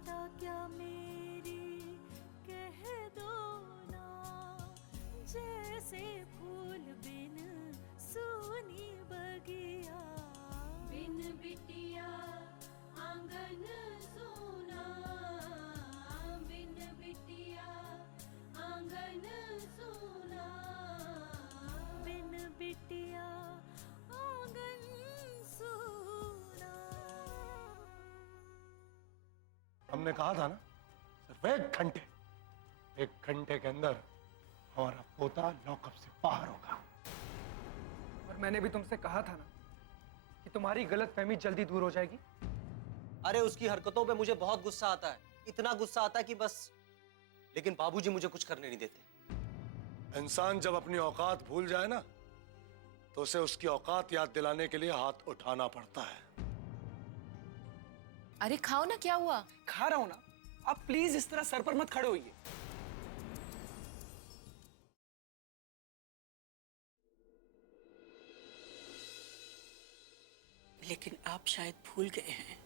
बेटा क्या मेरी कह दो ना, जैसे फूल बिन सूनी बगिया, बिन बिटिया आंगन सूना, बिन बिटिया आंगन सूना, बिन बिटिया आंगन सूना। हमने कहा था ना, सिर्फ 1 घंटे के अंदर हमारा पोता लॉकअप से बाहर होगा। और मैंने भी तुमसे कहा था ना कि तुम्हारी गलतफहमी जल्दी दूर हो जाएगी। अरे उसकी हरकतों पे मुझे बहुत गुस्सा आता है, इतना गुस्सा आता है कि बस। लेकिन बाबूजी मुझे कुछ करने नहीं देते। इंसान जब अपनी औकात भूल जाए ना, तो उसे उसकी औकात याद दिलाने के लिए हाथ उठाना पड़ता है। अरे खाओ ना, क्या हुआ? खा रहा हूं ना, आप प्लीज इस तरह सर पर मत खड़े होइए। लेकिन आप शायद भूल गए हैं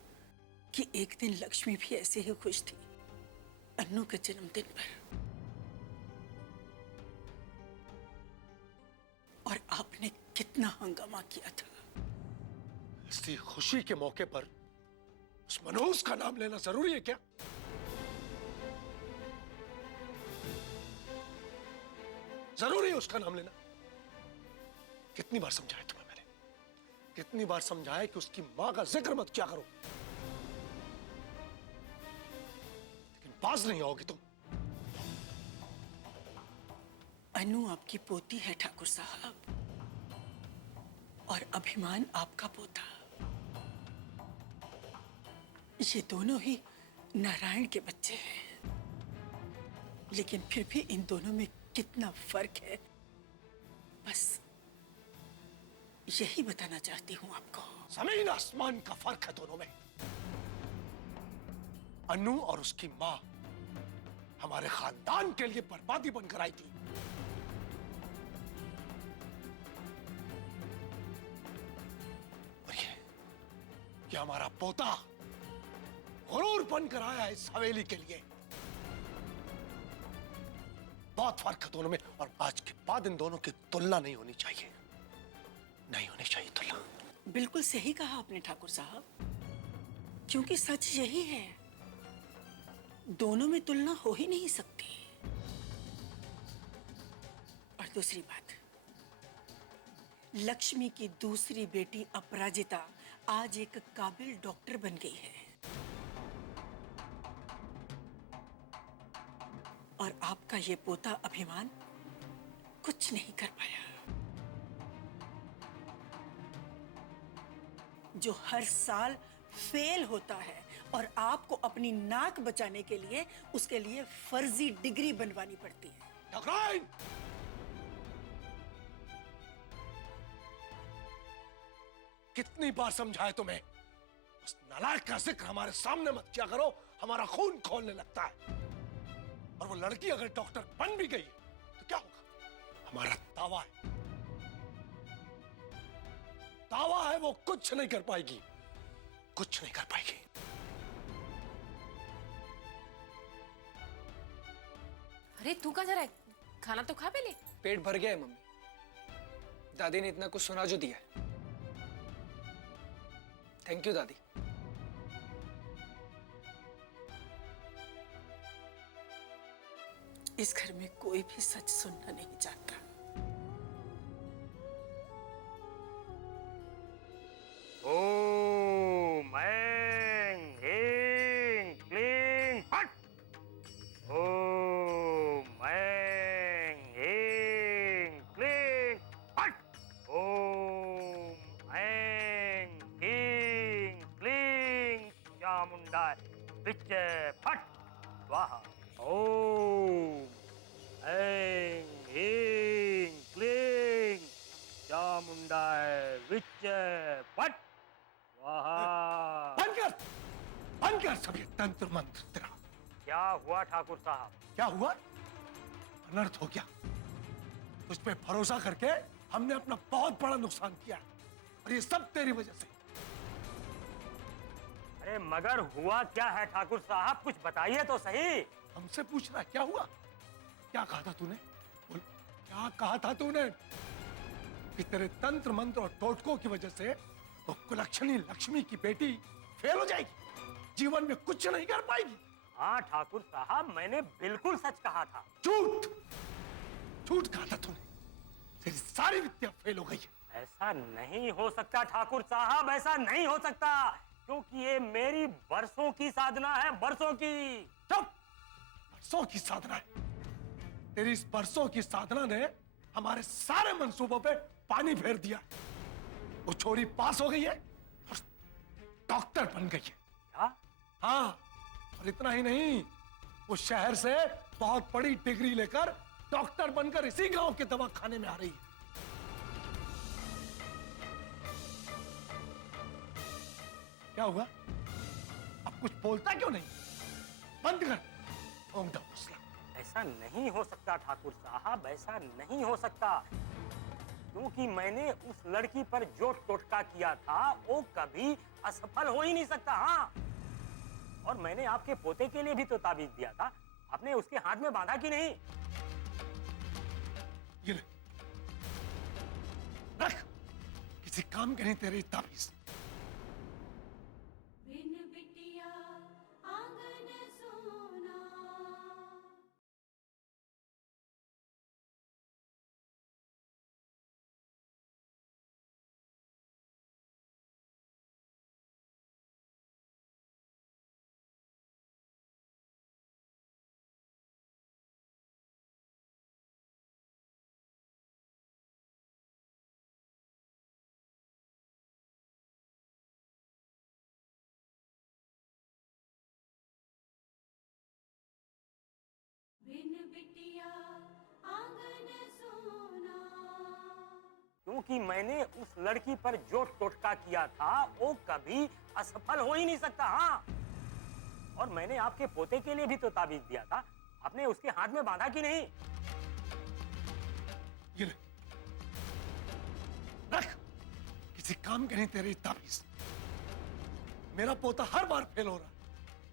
कि एक दिन लक्ष्मी भी ऐसे ही खुश थी, अन्नू के जन्मदिन पर। और आपने कितना हंगामा किया था। इसी खुशी के मौके पर उस मनोज का नाम लेना जरूरी है क्या? जरूरी है उसका नाम लेना? कितनी बार समझाया तुम्हें मैंने, कितनी बार समझाया कि उसकी मां का जिक्र मत किया करो, लेकिन बाज नहीं आओगी तुम। अनु आपकी पोती है ठाकुर साहब, और अभिमान आपका पोता। ये दोनों ही नारायण के बच्चे हैं, लेकिन फिर भी इन दोनों में कितना फर्क है, बस यही बताना चाहती हूं आपको। जमीन आसमान का फर्क है दोनों में। अनु और उसकी मां हमारे खानदान के लिए बर्बादी बनकर आई थी। और ये हमारा पोता गुरूर बनकर आया है इस हवेली के लिए। बहुत फर्क है दोनों में, और आज के बाद इन दोनों की तुलना नहीं होनी चाहिए, नहीं होनी चाहिए तुलना। बिल्कुल सही कहा आपने ठाकुर साहब, क्योंकि सच यही है, दोनों में तुलना हो ही नहीं सकती। और दूसरी बात, लक्ष्मी की दूसरी बेटी अपराजिता आज एक काबिल डॉक्टर बन गई है, और आपका ये पोता अभिमान कुछ नहीं कर पाया, जो हर साल फेल होता है और आपको अपनी नाक बचाने के लिए उसके लिए फर्जी डिग्री बनवानी पड़ती है। नारायण! कितनी बार समझाए तुम्हें, उस नालायक का जिक्र हमारे सामने मत किया करो, हमारा खून खौलने लगता है। और वो लड़की अगर डॉक्टर बन भी गई तो क्या होगा? हमारा दावा है वो कुछ नहीं कर पाएगी, कुछ नहीं कर पाएगी। अरे तू कहाँ जा रहा है? खाना तो खा पहले। पेट भर गया है मम्मी, दादी ने इतना कुछ सुना जो दिया है। थैंक यू दादी। इस घर में कोई भी सच सुनना नहीं चाहता। ओम ऐं ह्रीं क्लीं फट्। ओम ऐं ह्रीं क्लीं फट्। ओम ऐं ह्रीं क्लीं चामुंडाय विच्चे फट् स्वाहा। ओम ऐं ह्रीं क्लीं चामुंडाय विच्चे फट् स्वाहा। बंद कर सब ये तंत्र मंत्र तेरा। क्या हुआ ठाकुर साहब? क्या हुआ? अनर्थ हो गया। उस पे भरोसा करके हमने अपना बहुत बड़ा नुकसान किया, और ये सब तेरी वजह से। अरे मगर हुआ क्या है ठाकुर साहब, कुछ बताइए तो सही। हमसे पूछना क्या हुआ? क्या कहा था तूने? बोल, क्या कहा था तूने? कि तेरे तंत्र मंत्र और टोटकों की वजह से वो कुलक्षणी लक्ष्मी की बेटी फेल हो जाएगी, जीवन में कुछ नहीं कर पाएगी। हाँ ठाकुर साहब, मैंने बिल्कुल सच कहा था। झूठ, झूठ कहा था तूने। तेरी सारी विद्या फेल हो गई है। ऐसा नहीं हो सकता ठाकुर साहब, ऐसा नहीं हो सकता, क्योंकि ये मेरी बरसों की साधना है, बरसों की। चुप! बरसों की साधना है? तेरी इस बरसों की साधना ने हमारे सारे मंसूबों पे पानी फेर दिया। वो छोरी पास हो गई है और डॉक्टर बन गई है। क्या? हाँ, और इतना ही नहीं, वो शहर से बहुत बड़ी डिग्री लेकर डॉक्टर बनकर इसी गांव के दवाखाने में आ रही है। क्या हुआ? अब कुछ बोलता क्यों नहीं? बंद कर, ठोक दो हौसला। ऐसा नहीं हो सकता ठाकुर साहब, ऐसा नहीं हो सकता, क्योंकि मैंने उस लड़की पर जो टोटका किया था वो कभी असफल हो ही नहीं सकता। हाँ, और मैंने आपके पोते के लिए भी तो ताबीज दिया था, आपने उसके हाथ में बांधा कि नहीं? ये ले, रख, किसी काम के नहीं तेरी ताबीज। बिन बिटिया आंगन सोना। बिन बिटिया आंगन सोना। क्योंकि मैंने उस लड़की पर जो टोटका किया था वो कभी असफल हो ही नहीं सकता। हाँ, और मैंने आपके पोते के लिए भी तो ताबीज दिया था, आपने उसके हाथ में बांधा कि नहीं? ये ले, रख, किसी काम के नहीं तेरी ताबीज। मेरा पोता हर बार फेल हो रहा है,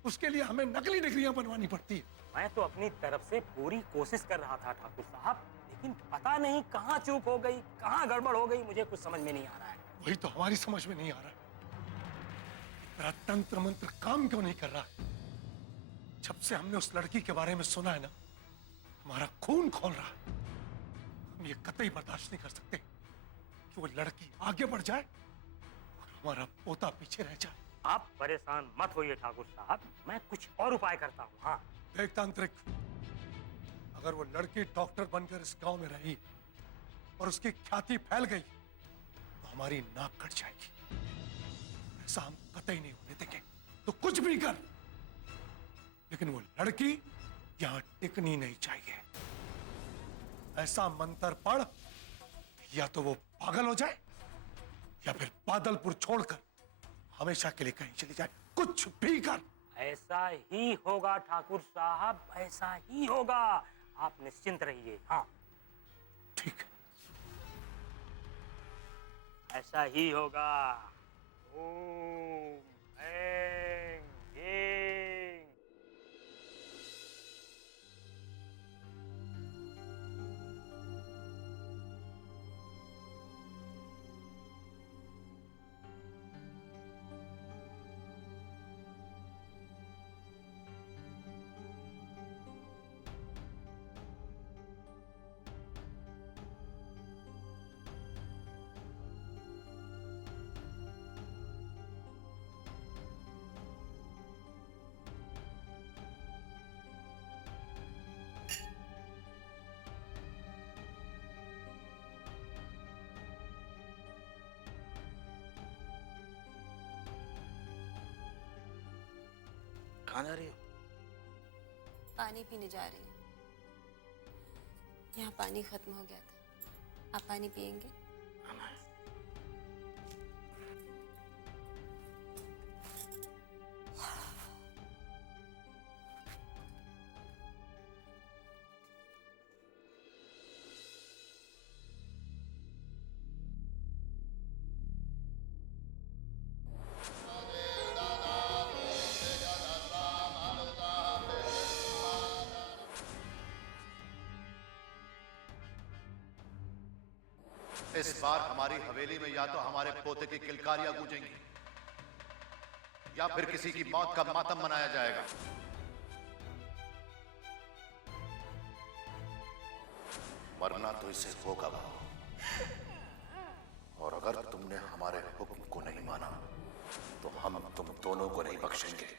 उसके लिए हमें नकली डिग्रियां बनवानी पड़ती है। मैं तो अपनी तरफ से पूरी कोशिश कर रहा था ठाकुर साहब, लेकिन पता नहीं कहाँ चूक हो गई, कहाँ गड़बड़ हो गई, मुझे कुछ समझ में नहीं आ रहा है। वही तो हमारी समझ में नहीं आ रहा है, तेरा तंत्र मंत्र काम क्यों नहीं कर रहा है? जब से हमने उस लड़की के बारे में सुना है ना, हमारा खून खौल रहा है। हम ये कतई बर्दाश्त नहीं कर सकते कि वो लड़की आगे बढ़ जाए और हमारा पोता पीछे रह जाए। आप परेशान मत होइए ठाकुर साहब, मैं कुछ और उपाय करता हूँ। हाँ, देख तांत्रिक, अगर वो लड़की डॉक्टर बनकर इस गांव में रही और उसकी ख्याति फैल गई तो हमारी नाक कट जाएगी। ऐसा हम कतई नहीं होने देंगे। तो कुछ भी कर, लेकिन वो लड़की यहां टिकनी नहीं चाहिए। ऐसा मंत्र पढ़, या तो वो पागल हो जाए या फिर बादलपुर छोड़कर हमेशा के लिए कहीं चली जाए। कुछ भी कर। ऐसा ही होगा ठाकुर साहब, ऐसा ही होगा, आप निश्चिंत रहिए। हाँ ठीक है, ऐसा ही होगा। ओम ऐं ह्रीं। कहाँ जा रही हो? पानी पीने जा रही हूँ। यहाँ पानी खत्म हो गया था, आप पानी पियेंगे? इस बार हमारी हवेली में या तो हमारे पोते की किलकारियां गूंजेंगी या फिर किसी की मौत का मातम मनाया जाएगा। मरना तो इसे होगा बाबू, और अगर तुमने हमारे हुक्म को नहीं माना तो हम तुम दोनों को नहीं बख्शेंगे।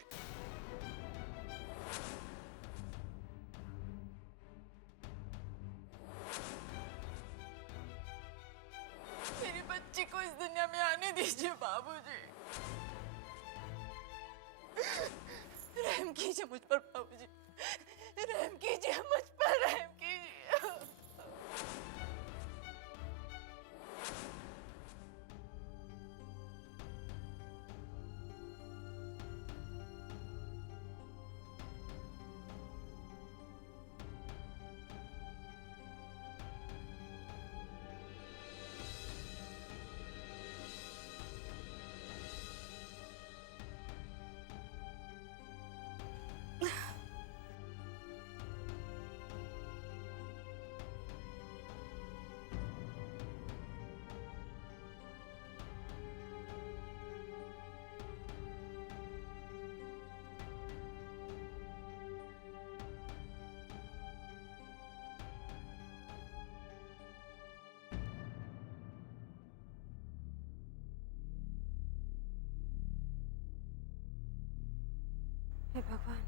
मेरी बच्ची को इस दुनिया में आने दीजिए बाबूजी। रहम कीजिए मुझ पर बाबूजी, रहम कीजिए मुझ पर, रहम कीजिए। हे भगवान,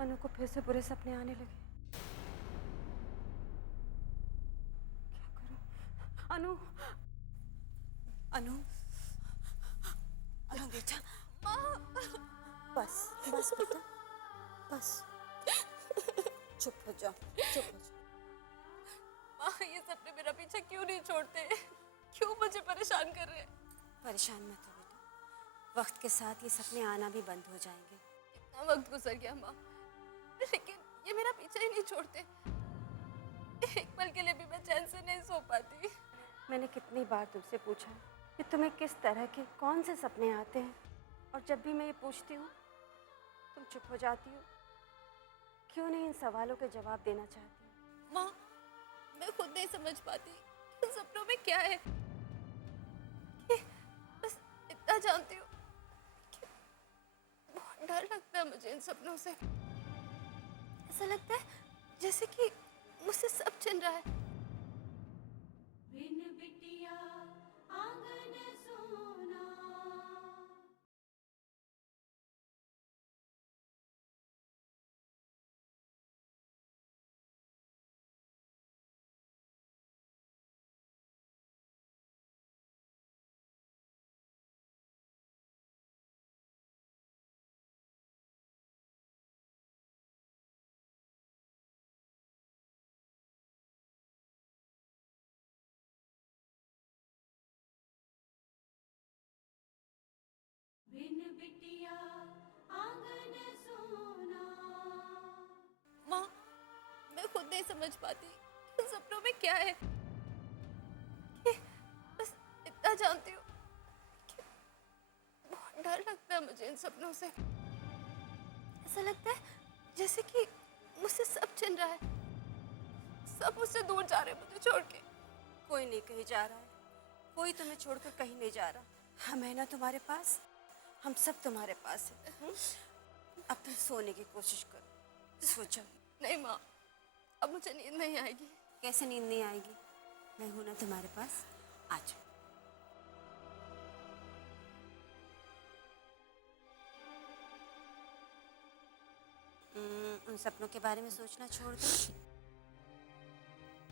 अनु को फिर से बुरे सपने आने लगे। क्या करूं? अनु, अनु, अनु बेटा, बस बस बेटा, बस, चुप हो जाओ, चुप हो जाओ। माँ, ये सपने मेरा पीछा क्यों नहीं छोड़ते? क्यों मुझे परेशान कर रहे हैं? परेशान मत हो बेटा, वक्त के साथ ये सपने आना भी बंद हो जाएंगे। इतना वक्त गुजर गया माँ, लेकिन ये मेरा पीछा ही नहीं छोड़ते। एक पल के लिए भी मैं चैन से नहीं सो पाती। मैंने कितनी बार तुमसे पूछा कि तुम्हें किस तरह के कौन से सपने आते हैं, और जब भी मैं ये पूछती हूँ तुम चुप हो जाती हो। क्यों नहीं इन सवालों के जवाब देना चाहती हो? माँ, मैं खुद नहीं समझ पाती इन सपनों में क्या है। बस इतना जानती हूँ कि बहुत डर लगता है मुझे इन सपनों से। ऐसा लगता है जैसे कि मुझसे सब छिन रहा है। बिन बिटिया आंगन सोना। बिन बिटिया आंगन सोना। माँ, मैं खुद नहीं समझ पाती इन सपनों में क्या है। बस इतना जानती हूँ कि बहुत डर लगता है मुझे इन सपनों से। ऐसा लगता है जैसे कि मुझसे सब छिन रहा है। सब मुझसे दूर जा रहे हैं मुझे छोड़ के। कोई नहीं कहीं जा रहा है, कोई तुम्हें छोड़कर कहीं नहीं जा रहा। हम है ना तुम्हारे पास, हम सब तुम्हारे पास हैं। अब तुम सोने की कोशिश करो, सो जाओ। नहीं माँ, अब मुझे नींद नहीं आएगी। कैसे नींद नहीं आएगी? मैं हूं ना तुम्हारे पास, आ जाओ। उन सपनों के बारे में सोचना छोड़ दो,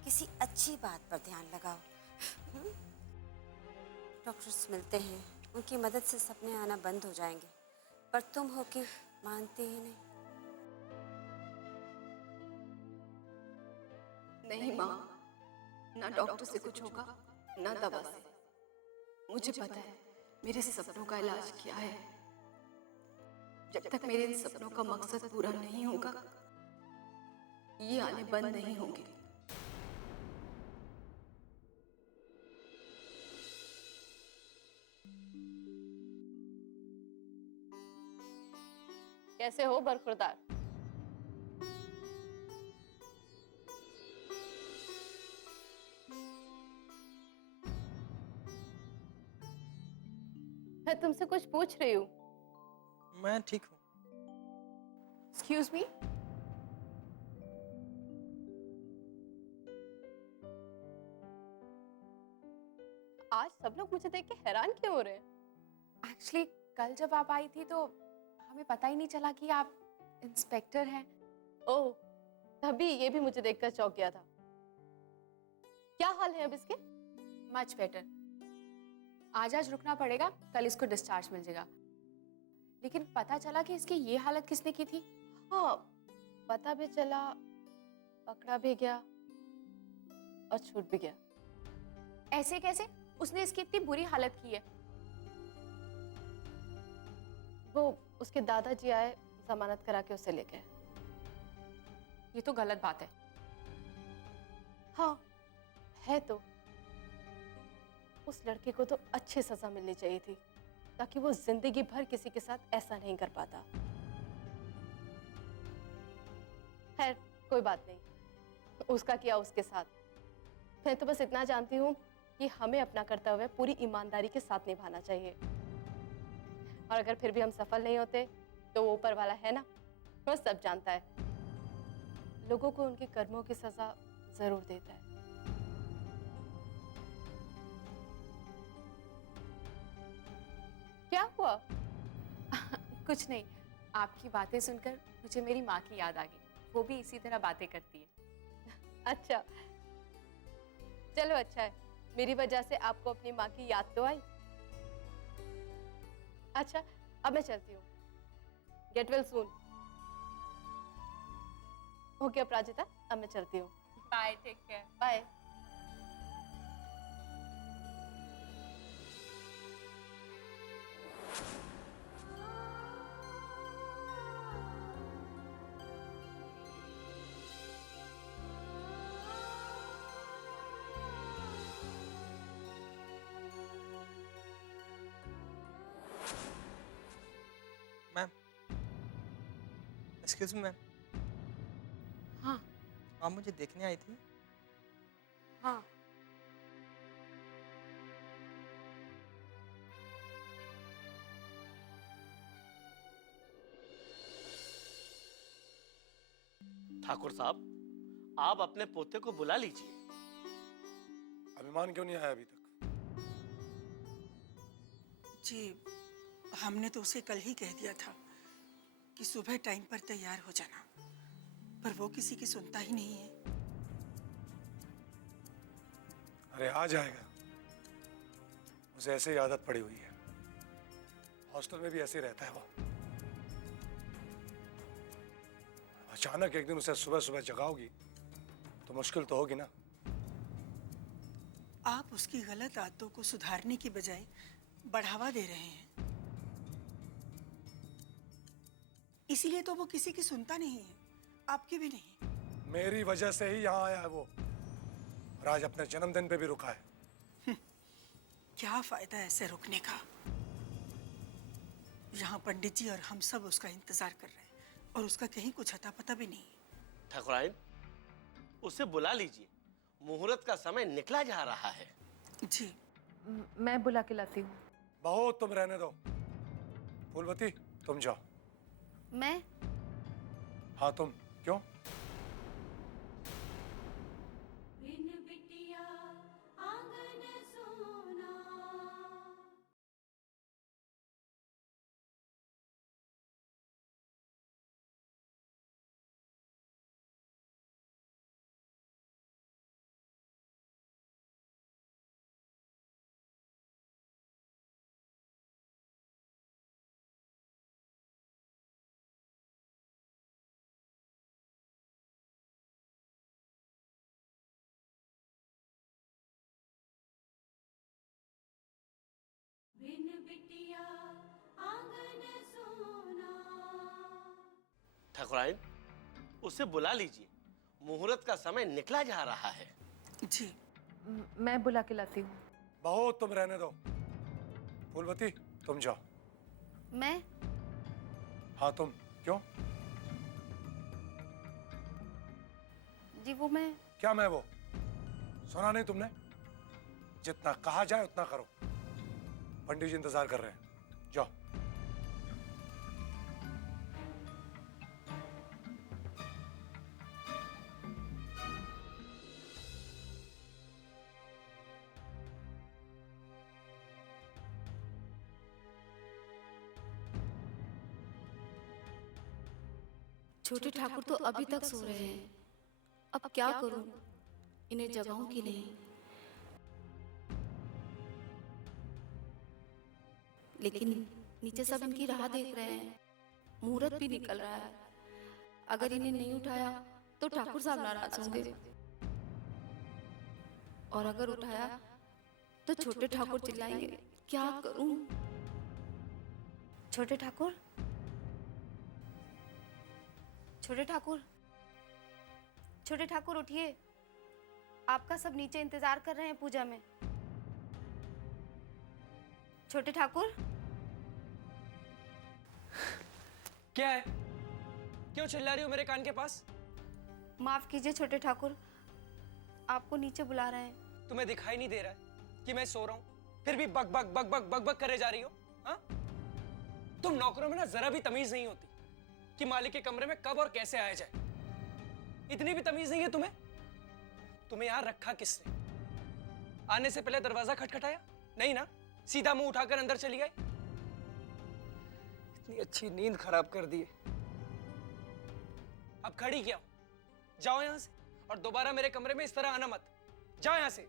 किसी अच्छी बात पर ध्यान लगाओ। डॉक्टर्स मिलते हैं, उनकी मदद से सपने आना बंद हो जाएंगे, पर तुम हो कि मानते ही नहीं। नहीं माँ, ना डॉक्टर से कुछ होगा ना दवा से। मुझे पता है मेरे सपनों का इलाज क्या है। जब तक मेरे इन सपनों का मकसद पूरा नहीं होगा, ये आने बंद नहीं होंगे। कैसे हो बरखुरदार? मैं तुमसे कुछ पूछ रही हूँ। मैं ठीक हूँ। Excuse me. आज सब लोग मुझे देख के हैरान क्यों हो रहे हैं? एक्चुअली कल जब आप आई थी तो हमें पता ही नहीं चला कि आप इंस्पेक्टर हैं। ओह, तभी ये भी मुझे देखकर चौंक गया था। क्या हाल है अब इसके? Much better. आज रुकना पड़ेगा, कल इसको डिस्चार्ज मिल जाएगा। लेकिन पता चला कि इसकी ये हालत किसने की थी? हाँ, पता भी चला, पकड़ा भी गया और छूट भी गया। ऐसे कैसे? उसने इसकी इतनी बुरी हालत की है। वो उसके दादाजी आए, जमानत करा के उसे ले गए। ये तो गलत बात है। हाँ है तो। उस लड़के को तो अच्छी सजा मिलनी चाहिए थी ताकि वो जिंदगी भर किसी के साथ ऐसा नहीं कर पाता। खैर कोई बात नहीं, उसका किया उसके साथ। मैं तो बस इतना जानती हूँ कि हमें अपना कर्तव्य पूरी ईमानदारी के साथ निभाना चाहिए। और अगर फिर भी हम सफल नहीं होते तो वो ऊपर वाला है ना, वो सब जानता है। लोगों को उनके कर्मों की सजा जरूर देता है। क्या हुआ? कुछ नहीं, आपकी बातें सुनकर मुझे मेरी माँ की याद आ गई। वो भी इसी तरह बातें करती है। अच्छा, चलो अच्छा है, मेरी वजह से आपको अपनी माँ की याद तो आई। अच्छा, अब मैं चलती हूँ। Get well soon. Okay Aparajita, अब मैं चलती हूँ। Bye, take care. Bye. Ma'am, excuse me ma'am. हाँ आप मुझे देखने आई थी? हाँ। ठाकुर साहब, आप अपने पोते को बुला लीजिए। अभिमान क्यों नहीं आया अभी तक? जी, हमने तो उसे कल ही कह दिया था कि सुबह टाइम पर तैयार हो जाना, पर वो किसी की सुनता ही नहीं है। अरे आ जाएगा, उसे ऐसे ही आदत पड़ी हुई है। हॉस्टल में भी ऐसे ही रहता है वो। अचानक एक दिन उसे सुबह सुबह जगाओगी तो मुश्किल तो होगी ना। आप उसकी गलत आदतों को सुधारने की बजाय बढ़ावा दे रहे हैं। इसीलिए तो वो किसी की सुनता नहीं है, आपकी भी नहीं। मेरी वजह से ही यहाँ आया है वो, और आज अपने जन्मदिन पे भी रुका है। क्या फायदा ऐसे रुकने का? यहाँ पंडित जी और हम सब उसका इंतजार कर रहे हैं और उसका कहीं कुछ अता पता भी नहीं। ठाकुराइन, उसे बुला लीजिए, मुहूर्त का समय निकला जा रहा है। जी, मैं बुला के लाती हूँ। बहुत तुम रहने दो। फूलवती, तुम जाओ। मैं? हाँ तुम। क्यों? बिन बिटिया आंगन सोना। बिन बिटिया आंगन सोना। ठाकुराइन, उसे बुला लीजिए, मुहूर्त का समय निकला जा रहा है। जी, मैं बुला के लाती हूँ। बहुत तुम रहने दो। फूलवती, तुम जाओ। मैं? हाँ तुम। क्यों? जी वो मैं। क्या मैं वो? सुना नहीं तुमने? जितना कहा जाए उतना करो। पंडित जी इंतजार कर रहे हैं। छोटे ठाकुर तो अभी तक सो रहे हैं। अब क्या करूं? इन्हें जगाऊं कि नहीं? लेकिन नीचे सब इनकी राह देख रहे हैं। मुहूर्त भी निकल रहा है। अगर इन्हें नहीं उठाया तो ठाकुर साहब नाराज होंगे, और अगर उठाया तो छोटे ठाकुर चिल्लाएंगे। क्या करूं? छोटे ठाकुर, छोटे ठाकुर, छोटे ठाकुर उठिए। आपका सब नीचे इंतजार कर रहे हैं पूजा में। छोटे ठाकुर, क्या है? क्यों चिल्ला रही हो मेरे कान के पास? माफ कीजिए छोटे ठाकुर, आपको नीचे बुला रहे हैं। तुम्हें दिखाई नहीं दे रहा है कि मैं सो रहा हूं, फिर भी बक बक बक बक बक बक करे जा रही हो? हाँ? तुम नौकरों में ना जरा भी तमीज नहीं होती कि मालिक के कमरे में कब और कैसे आया जाए। इतनी भी तमीज नहीं है तुम्हें? तुम्हें यहां रखा किसने? आने से पहले दरवाजा खटखटाया? नहीं ना, सीधा मुंह उठाकर अंदर चली गई। इतनी अच्छी नींद खराब कर दी है। अब खड़ी क्या हो? जाओ यहां से, और दोबारा मेरे कमरे में इस तरह आना मत। जाओ यहां से।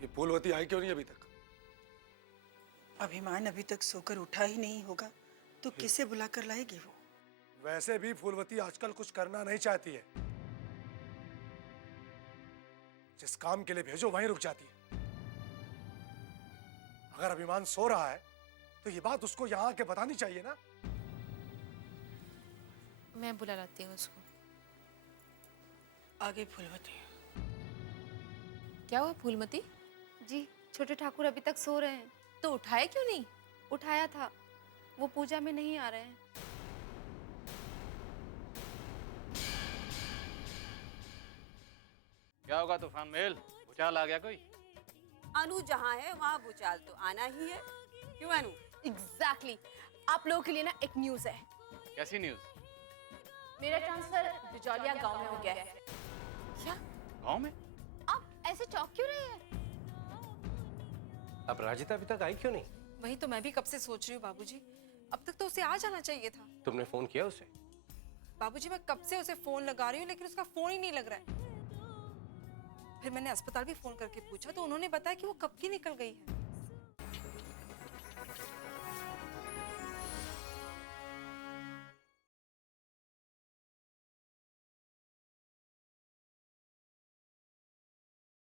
ये फूलवती आई क्यों नहीं अभी तक? अभिमान अभी तक सोकर उठा ही नहीं होगा तो किसे बुलाकर लाएगी वो? वैसे भी फूलवती आजकल कुछ करना नहीं चाहती है। जिस काम के लिए भेजो वहीं रुक जाती है। अगर अभिमान सो रहा है तो ये बात उसको यहां आके बतानी चाहिए ना। मैं बुला लाती हूँ उसको। आगे फूलवती। क्या हुआ फूलमती? जी, छोटे ठाकुर अभी तक सो रहे हैं। तो उठाए क्यों नहीं? उठाया था, वो पूजा में नहीं आ रहे हैं। क्या होगा तूफान मेल? भूचाल आ गया कोई? अनु जहाँ है वहाँ भूचाल तो आना ही है। क्यों अनु? एग्जैक्टली। आप लोगों के लिए ना एक न्यूज है। कैसी न्यूज? मेरा ट्रांसफर बिजौलिया गांव में हो गया है। क्या? गांव में? आप ऐसे चौंक क्यों रहे हैं? अब राजिता अभी तक आई क्यों नहीं? वही तो मैं भी कब से सोच रही हूँ बाबूजी। अब तक तो उसे आ जाना चाहिए था। तुमने फोन किया उसे? बाबूजी मैं कब से उसे फोन लगा रही हूँ लेकिन उसका फोन ही नहीं लग रहा है। फिर मैंने अस्पताल भी फोन करके पूछा तो उन्होंने बताया कि वो कब की निकल गई है।